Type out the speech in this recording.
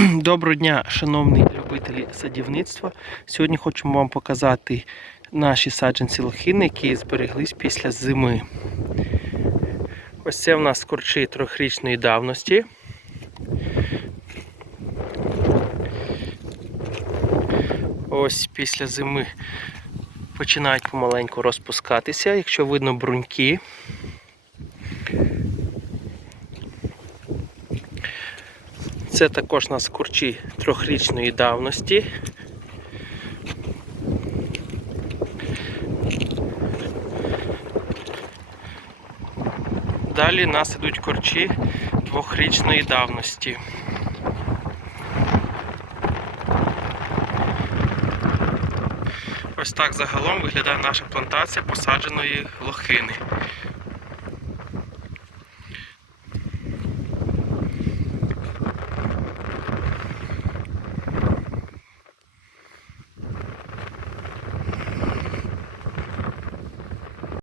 Доброго дня, шановні любителі садівництва. Сьогодні хочемо вам показати наші саджанці лохини, які збереглись після зими. Ось це в нас корчі трьохрічної давності. Ось після зими починають помаленьку розпускатися, якщо видно бруньки. Це також у нас курчі трьохрічної давності. Далі у нас ідуть корчі двохрічної давності. Ось так загалом виглядає наша плантація посадженої лохини.